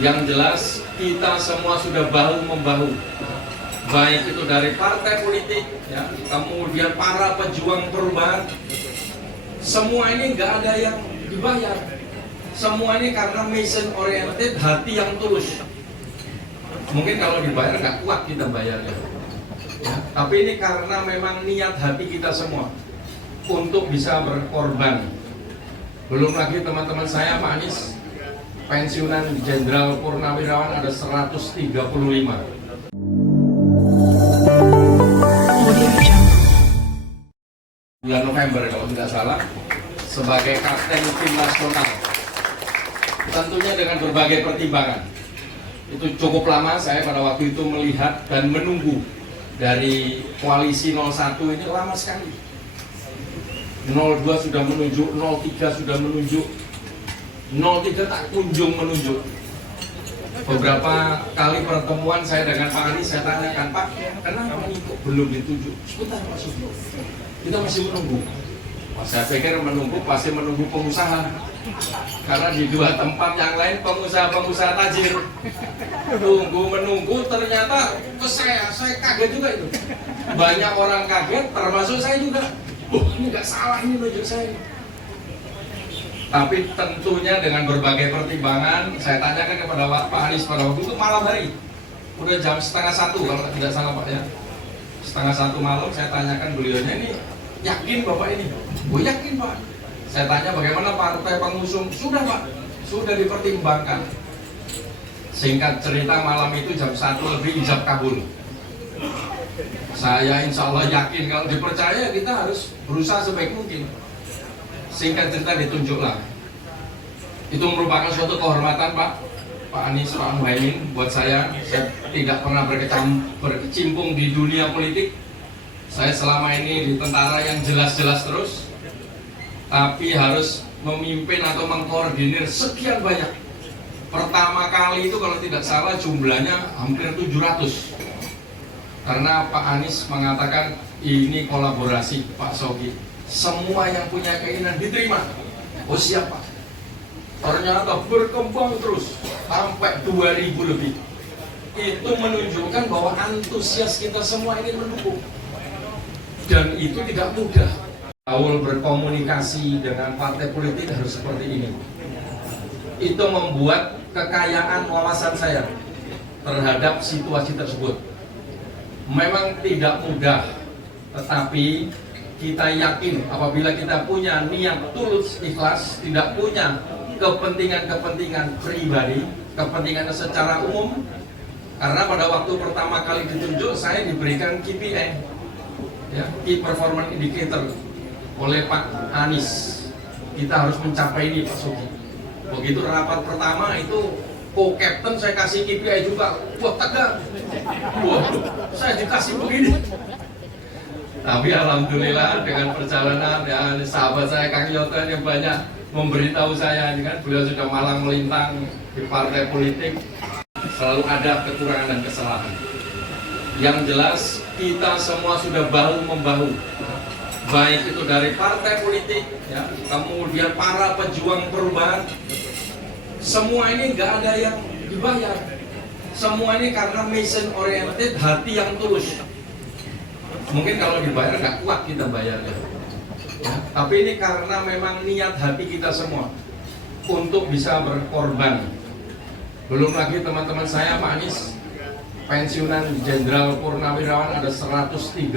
Yang jelas kita semua sudah bahu-membahu, baik itu dari partai politik, ya, kemudian para pejuang perubahan. Semua ini nggak ada yang dibayar. Semua ini karena mission oriented, hati yang tulus. Mungkin kalau dibayar nggak kuat kita bayarnya, ya. Tapi ini karena memang niat hati kita semua untuk bisa berkorban. Belum lagi teman-teman saya, Pak Anies, pensiunan Jenderal Purnawirawan ada 135. Bulan November kalau tidak salah, sebagai kapten tim nasional. Tentunya dengan berbagai pertimbangan. Itu cukup lama saya pada waktu itu melihat dan menunggu dari koalisi 01 ini lama sekali. 02 sudah menunjuk, 03 sudah menunjuk, 03 tak kunjung menunjuk. Beberapa kali pertemuan saya dengan Pak Anies, saya tanyakan, Pak, kenapa ini kok belum ditunjuk? Sebentar Pak Sugi, kita masih menunggu. Saya pikir menunggu pasti menunggu pengusaha, karena di dua tempat yang lain pengusaha-pengusaha tajir. Tunggu menunggu, ternyata ke saya kaget juga itu. Banyak orang kaget, termasuk saya juga. Ini nggak salah ini menunjuk saya. Tapi tentunya dengan berbagai pertimbangan, saya tanyakan kepada Pak Anies pada waktu itu malam hari, udah jam 1:30 kalau tidak salah Pak, ya, 1:30 malam. Saya tanyakan beliaunya, ini yakin Bapak ini? Oh yakin Pak. Saya tanya bagaimana partai pengusung? Sudah Pak, sudah dipertimbangkan. Singkat cerita malam itu jam 1 lebih ijab kabul. Saya insya Allah yakin kalau dipercaya kita harus berusaha sebaik mungkin. Singkat cerita ditunjuklah. Itu merupakan suatu kehormatan Pak Anies, Pak Muhaimin buat saya. Saya tidak pernah berkecimpung di dunia politik. Saya selama ini di tentara yang jelas-jelas terus, tapi harus memimpin atau mengkoordinir sekian banyak. Pertama kali itu kalau tidak salah jumlahnya hampir 700. Karena Pak Anies mengatakan ini kolaborasi Pak Sogi, semua yang punya keinginan diterima. Oh siapa? Ternyata berkembang terus sampai 2000 lebih. Itu menunjukkan bahwa antusias kita semua ingin mendukung. Dan itu tidak mudah. Awal berkomunikasi dengan partai politik harus seperti ini. Itu membuat kekayaan wawasan saya terhadap situasi tersebut. Memang tidak mudah, tetapi kita yakin apabila kita punya niat tulus ikhlas, tidak punya kepentingan-kepentingan pribadi, kepentingan secara umum. Karena pada waktu pertama kali ditunjuk, saya diberikan KPI, ya, Key Performance Indicator oleh Pak Anies. Kita harus mencapai ini Pak Sugi. Begitu rapat pertama itu co-captain saya kasih KPI juga. Wah tegang. Wah, saya dikasih begini. Tapi alhamdulillah dengan perjalanan, ya, sahabat saya Kang Yoto yang banyak memberitahu saya, ini kan beliau sudah malang melintang di partai politik, selalu ada kekurangan dan kesalahan. Yang jelas kita semua sudah bahu-membahu, baik itu dari partai politik, ya, kemudian para pejuang perubahan. Semua ini nggak ada yang dibayar. Semua ini karena mission oriented, hati yang tulus. Mungkin kalau dibayar nggak kuat kita bayarnya, ya. Tapi ini karena memang niat hati kita semua untuk bisa berkorban. Belum lagi teman-teman saya, Pak Anies, pensiunan Jenderal Purnawirawan ada 135.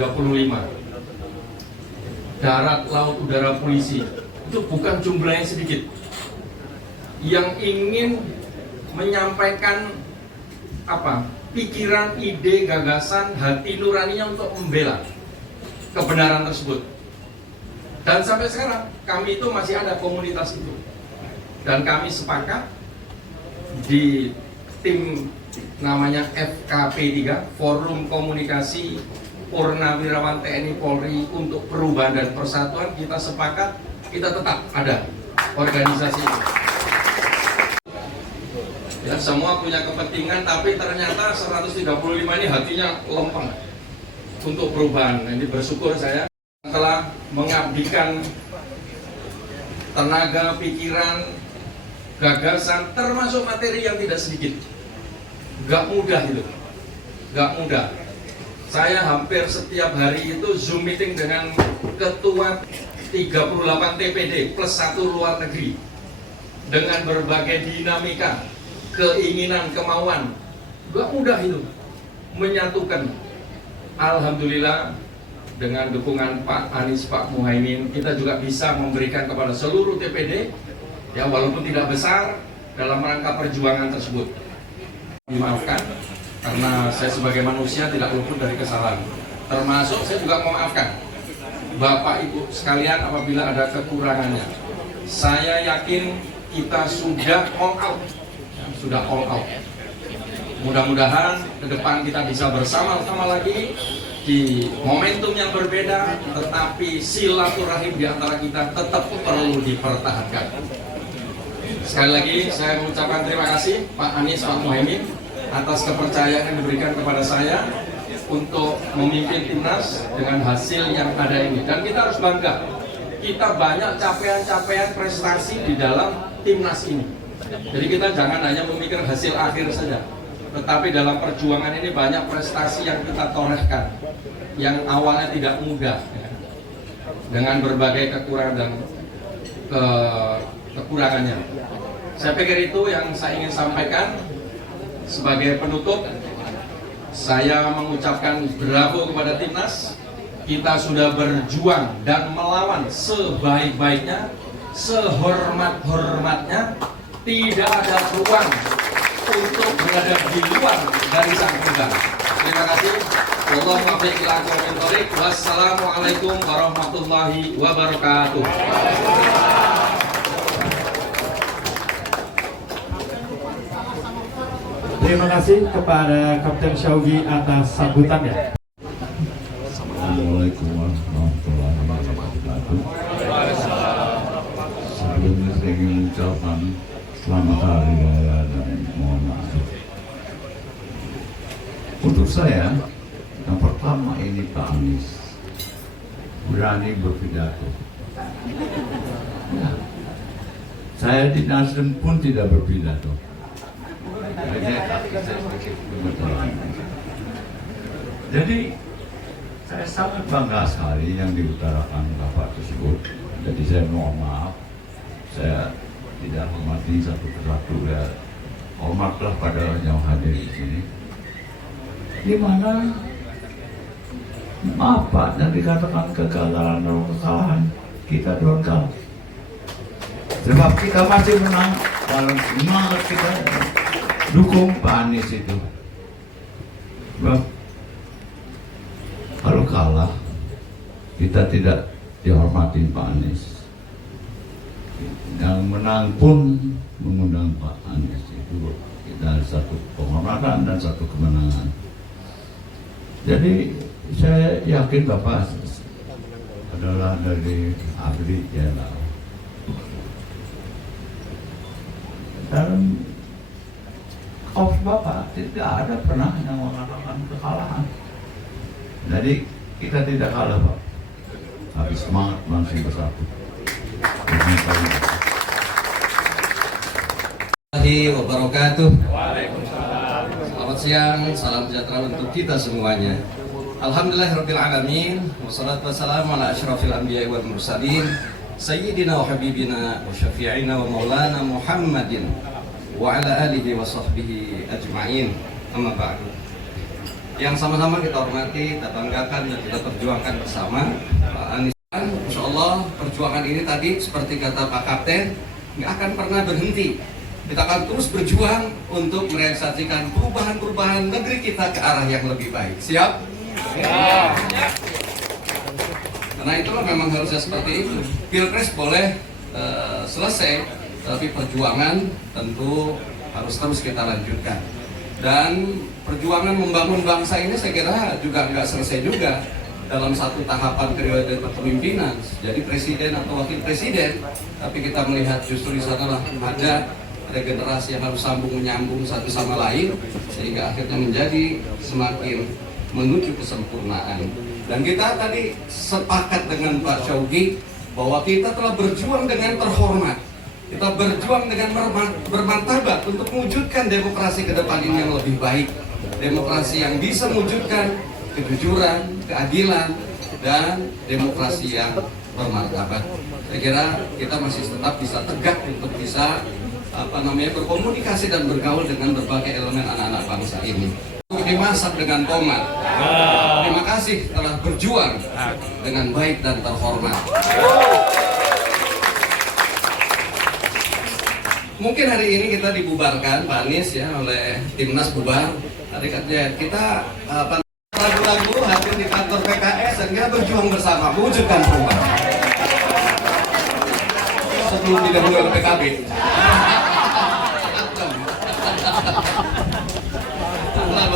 Darat, laut, udara, polisi. Itu bukan jumlah yang sedikit. Yang ingin menyampaikan pikiran, ide, gagasan, hati nuraninya untuk membela kebenaran tersebut. Dan sampai sekarang kami itu masih ada komunitas itu. Dan kami sepakat di tim namanya FKP3, Forum Komunikasi Purnawirawan TNI Polri untuk Perubahan dan Persatuan. Kita sepakat, kita tetap ada organisasi itu. Ya, semua punya kepentingan, tapi ternyata 135 ini hatinya lempeng untuk perubahan. Ini bersyukur saya telah mengabdikan tenaga, pikiran, gagasan, termasuk materi yang tidak sedikit. Gak mudah itu, gak mudah. Saya hampir setiap hari itu Zoom meeting dengan ketua 38 TPD plus 1 luar negeri dengan berbagai dinamika, keinginan, kemauan. Gak mudah itu menyatukan. Alhamdulillah dengan dukungan Pak Anies, Pak Muhaimin, kita juga bisa memberikan kepada seluruh TPD, ya walaupun tidak besar, dalam rangka perjuangan tersebut. Dimaafkan, karena saya sebagai manusia tidak luput dari kesalahan. Termasuk saya juga memaafkan Bapak Ibu sekalian apabila ada kekurangannya. Saya yakin kita sudah all out, sudah all out. Mudah-mudahan ke depan kita bisa bersama-sama lagi di momentum yang berbeda, tetapi silaturahim di antara kita tetap perlu dipertahankan. Sekali lagi saya mengucapkan terima kasih Pak Anies, Pak Muhaimin atas kepercayaan yang diberikan kepada saya untuk memimpin timnas dengan hasil yang ada ini. Dan kita harus bangga, kita banyak capaian-capaian prestasi di dalam timnas ini. Jadi kita jangan hanya memikir hasil akhir saja, tetapi dalam perjuangan ini banyak prestasi yang kita torehkan, yang awalnya tidak mudah, ya, dengan berbagai kekurangan dan kekurangannya. Saya pikir itu yang saya ingin sampaikan. Sebagai penutup, saya mengucapkan bravo kepada timnas. Kita sudah berjuang dan melawan sebaik-baiknya, sehormat-hormatnya. Tidak ada ruang untuk berada di luar dari sang pegang. Terima kasih. Wassalamualaikum warahmatullahi wabarakatuh. Terima kasih kepada Kapten Syaugi atas sambutannya. Assalamualaikum warahmatullahi wabarakatuh. Sebelumnya saya ingin mengucapkan selamat hari raya dan mohon maaf. Untuk saya, yang pertama ini Pak Anies berani berpidato. Ya. Saya di Nasdem pun tidak berpidato. Jadi saya sangat bangga sekali yang diutarakan Bapak tersebut. Jadi saya mohon maaf, saya tidak hormati satu persatu, ya hormatlah pada yang hadir di sini. Di mana apa yang dikatakan kegagalan atau kesalahan, kita doakan. Sebab kita masih menang, dalam semangat kita dukung Pak Anies itu. Sebab kalau kalah, kita tidak dihormati Pak Anies. Yang menang pun mengundang Pak Anies itu, kita satu penghormatan dan satu kemenangan. Jadi saya yakin Bapak adalah dari abdi jenderal. Dan Korps Bapak tidak ada pernah yang mengatakan kekalahan. Jadi kita tidak kalah Pak. Habis semangat masih bersatu. Wabarakatuh. Selamat siang, salam sejahtera untuk kita semuanya. Alhamdulillahirabbil alamin, wassalatu wassalamu ala asyrafil anbiya'i wal mursalin, sayyidina wa habibina wa syafi'ina wa maulana Muhammadin wa ala alihi wa sahbihi ajma'in. Amma ba'du. Yang sama-sama kita hormati, kita banggakan dan kita perjuangkan bersama Pak Anies. Insyaallah perjuangan ini tadi seperti kata Pak Kapten nggak akan pernah berhenti. Kita akan terus berjuang untuk merealisasikan perubahan-perubahan negeri kita ke arah yang lebih baik. Siap? Siap. Karena itulah memang harusnya seperti itu. Pilpres boleh selesai, tapi perjuangan tentu harus terus kita lanjutkan. Dan perjuangan membangun bangsa ini saya kira juga nggak selesai juga dalam satu tahapan periode kepemimpinan jadi presiden atau wakil presiden, tapi kita melihat justru di sanalah ada regenerasi yang harus sambung menyambung satu sama lain sehingga akhirnya menjadi semakin menuju kesempurnaan. Dan kita tadi sepakat dengan Pak Syaugi bahwa kita telah berjuang dengan terhormat. Kita berjuang dengan bermartabat untuk mewujudkan demokrasi ke depan ini yang lebih baik. Demokrasi yang bisa mewujudkan kejujuran, keadilan, dan demokrasi yang bermartabat. Saya kira kita masih tetap bisa tegak untuk bisa berkomunikasi dan bergaul dengan berbagai elemen anak-anak bangsa ini. Dimasak dengan tomat. Terima kasih telah berjuang dengan baik dan terhormat. Mungkin hari ini kita dibubarkan, Pak Anies ya, oleh Timnas bubar. Tadi katanya kita lagu-lagu hadir di kantor PKS dan kita berjuang bersama mewujudkan perubahan. Sebelum didahului oleh PKB.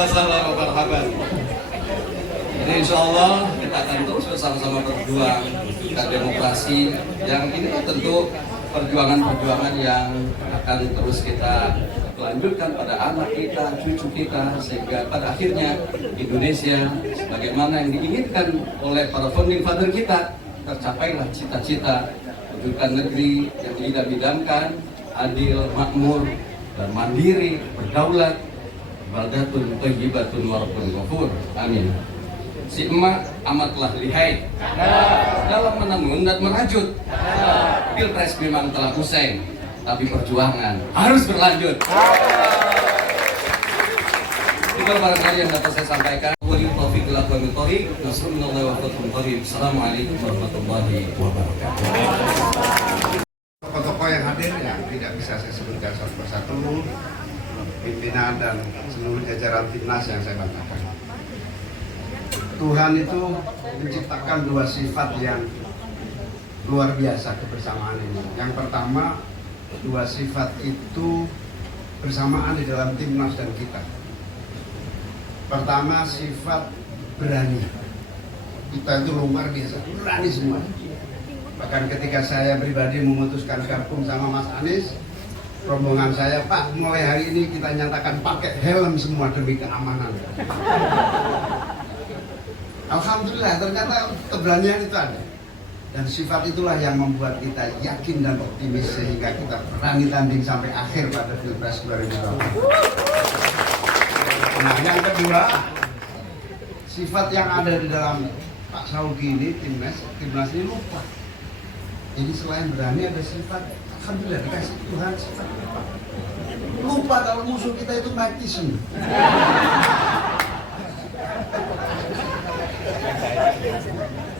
Assalamualaikum warahmatullahi wabarakatuh. Jadi insya Allah kita akan terus bersama-sama berjuang untuk demokrasi yang ini tentu perjuangan-perjuangan yang akan terus kita lanjutkan pada anak kita, cucu kita, sehingga pada akhirnya Indonesia sebagaimana yang diinginkan oleh para founding father kita, tercapailah cita-cita wujudkan negeri yang diidam-idamkan, adil, makmur, dan mandiri, berdaulat, baldatun thayyibatun wa rabbun ghafur. Amin. Si emak amatlah lihai dalam menenun dan merajut. Pilpres memang telah usai, tapi perjuangan harus berlanjut. Itu barangkali yang dapat saya sampaikan. Assalamualaikum warahmatullahi wabarakatuh. Tokoh-tokoh yang hadir yang tidak bisa saya sebutkan satu persatu, pimpinan dan seluruh jajaran timnas yang saya banggakan. Tuhan itu menciptakan dua sifat yang luar biasa kebersamaan ini. Yang pertama, dua sifat itu bersamaan di dalam timnas dan kita. Pertama, sifat berani. Kita itu luar biasa, berani semua. Bahkan ketika saya pribadi memutuskan gabung sama Mas Anies, rombongan saya, Pak, mulai hari ini kita nyatakan pakai helm semua demi keamanan. Alhamdulillah, ternyata keberanian itu ada. Dan sifat itulah yang membuat kita yakin dan optimis sehingga kita berani tanding sampai akhir pada Pilpres 2020. Nah, yang kedua, sifat yang ada di dalam Pak Syawgi ini, timnas ini lupa. Jadi selain berani ada sifat, alhamdulillah dikasih Tuhan sifat lupa. Lupa kalau musuh kita itu magnetisme.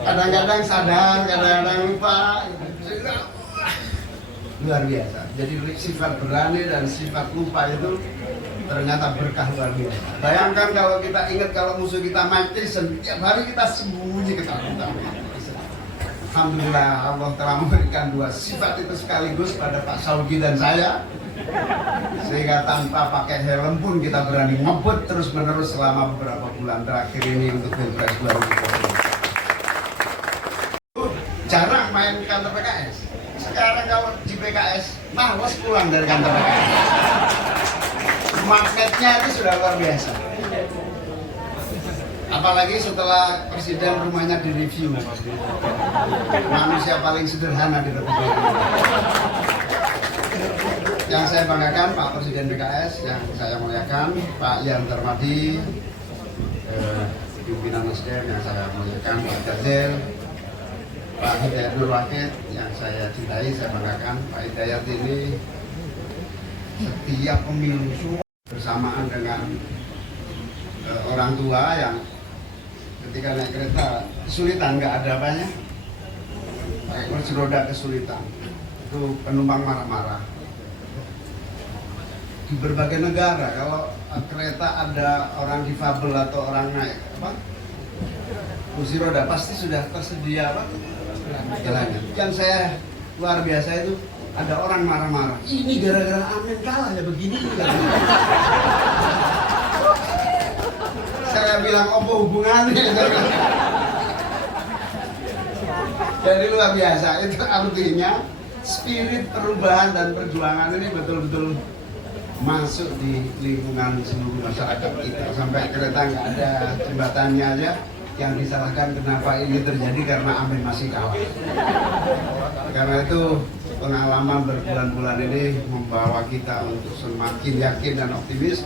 Kadang-kadang sadar, kadang-kadang lupa. Luar biasa. Jadi sifat berani dan sifat lupa itu ternyata berkah luar biasa. Bayangkan kalau kita ingat kalau musuh kita magnetisme, tiap hari kita sembunyi ketakutan. Alhamdulillah Allah telah memberikan dua sifat itu sekaligus pada Pak Syawgi dan saya, sehingga tanpa pakai helm pun kita berani ngebut terus menerus selama beberapa bulan terakhir ini untuk Pilpres 2020. Jarang main kantor PKS. Sekarang kalau di PKS malas pulang dari kantor PKS. Magnetnya itu sudah luar biasa. Apalagi setelah presiden rumahnya direview. Manusia paling sederhana di Republik Indonesia. Yang saya banggakan Pak Presiden PKS, yang saya muliakan Pak Yan Termadi, pimpinan Nasdem yang saya muliakan Pak Jazil, Pak Hidayat Nur Wahid yang saya cintai, saya banggakan. Pak Hidayat ini setiap pemilu bersamaan dengan orang tua yang ketika naik kereta kesulitan, nggak ada apanya, pakai kursi roda kesulitan, itu penumpang marah-marah. Di berbagai negara kalau kereta ada orang difabel atau orang naik kursi roda pasti sudah tersedia jalannya. Yang saya luar biasa itu ada orang marah-marah, ini gara-gara Amin kalah ya begini. Saya bilang apa hubungannya? Jadi luar biasa. Itu artinya spirit perubahan dan perjuangan ini betul-betul masuk di lingkungan seluruh masyarakat kita. Sampai kereta nggak ada jembatannya aja, yang disalahkan kenapa ini terjadi karena Amin masih kalah. Karena itu pengalaman berbulan-bulan ini membawa kita untuk semakin yakin dan optimis.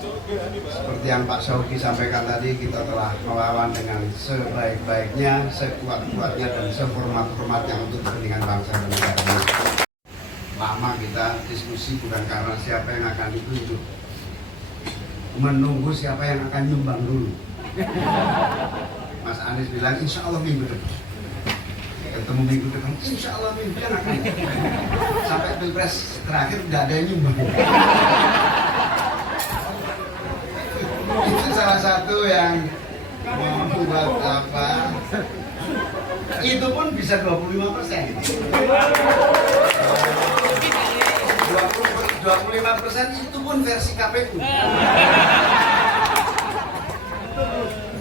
Seperti yang Pak Syaugi sampaikan tadi, kita telah melawan dengan sebaik-baiknya, sekuat-kuatnya, dan sehormat-hormatnya untuk kepentingan bangsa dan negara ini. Lama kita diskusi bukan karena siapa yang akan ditunjuk, menunggu siapa yang akan nyumbang dulu. Mas Anies bilang insya Allah minggu depan. Ketemu minggu depan, insya Allah minggu depan akan. Sampai pilpres terakhir tidak ada yang nyumbang. Itu salah satu yang membuat apa? Itu pun bisa 25%. 25% itu pun versi KPU.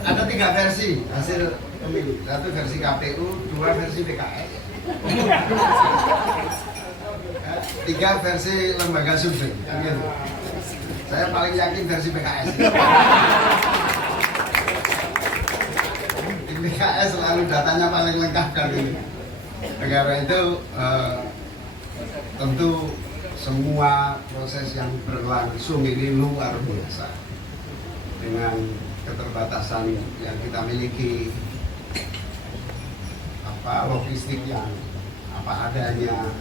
Ada 3 versi hasil pemilu, 1 versi KPU, 2 versi PKS, 3 versi lembaga survei. Saya paling yakin versi PKS. Di PKS selalu datanya paling lengkap kali ini. Negara itu tentu semua proses yang berlangsung ini luar biasa dengan keterbatasan yang kita miliki, logistik yang apa adanya,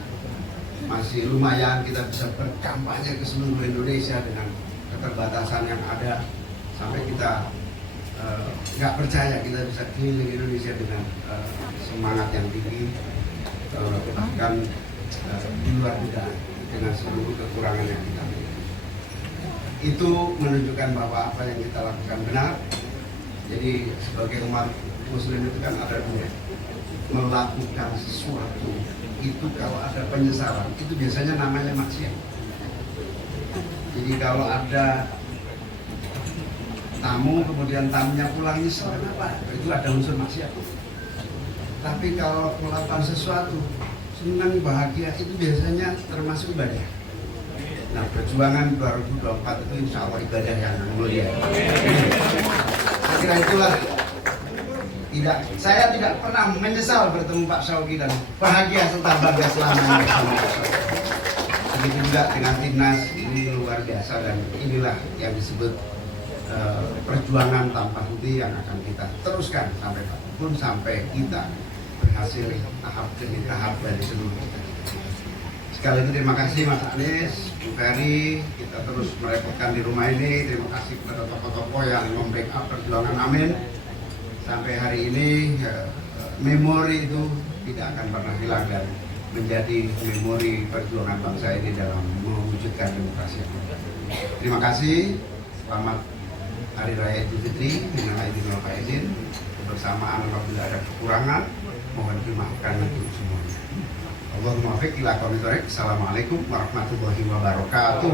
masih lumayan kita bisa berkampanye ke seluruh Indonesia dengan keterbatasan yang ada, sampai kita nggak percaya kita bisa keliling Indonesia dengan semangat yang tinggi, bahkan di luar dugaan dengan seluruh kekurangan yang kita miliki. Itu menunjukkan bahwa apa yang kita lakukan benar. Jadi sebagai umat Muslim itu kan ada 2, melakukan sesuatu itu kalau ada penyesalan itu biasanya namanya maksiat. Jadi kalau ada tamu kemudian tamunya pulang nyesel kenapa, itu ada unsur maksiat. Tapi kalau melakukan sesuatu senang bahagia itu biasanya termasuk ibadah. Nah, perjuangan 2024 itu insya Allah ibadah yang mulia. Saya kira itulah, saya tidak pernah menyesal bertemu Pak Syaugi dan bahagia serta bangga selamanya bersama Pak Syaugi. Begitu juga dengan timnas, ini luar biasa dan inilah yang disebut perjuangan tanpa henti yang akan kita teruskan sampai kita berhasil tahap demi tahap dari seluruh kita. Sekali lagi terima kasih Mas Anies, Bu Ferry, kita terus merepotkan di rumah ini. Terima kasih kepada tokoh-tokoh yang membackup perjuangan Amin. Sampai hari ini memori itu tidak akan pernah hilang dan menjadi memori perjuangan bangsa ini dalam mewujudkan demokrasi. Terima kasih, selamat Hari Raya Idul Fitri, minal aidin wal faizin. Kebersamaan apabila ada kekurangan, mohon dimaafkan untuk semuanya. Allahumma fiqh ila qawmi thoriq. Assalamualaikum warahmatullahi wabarakatuh.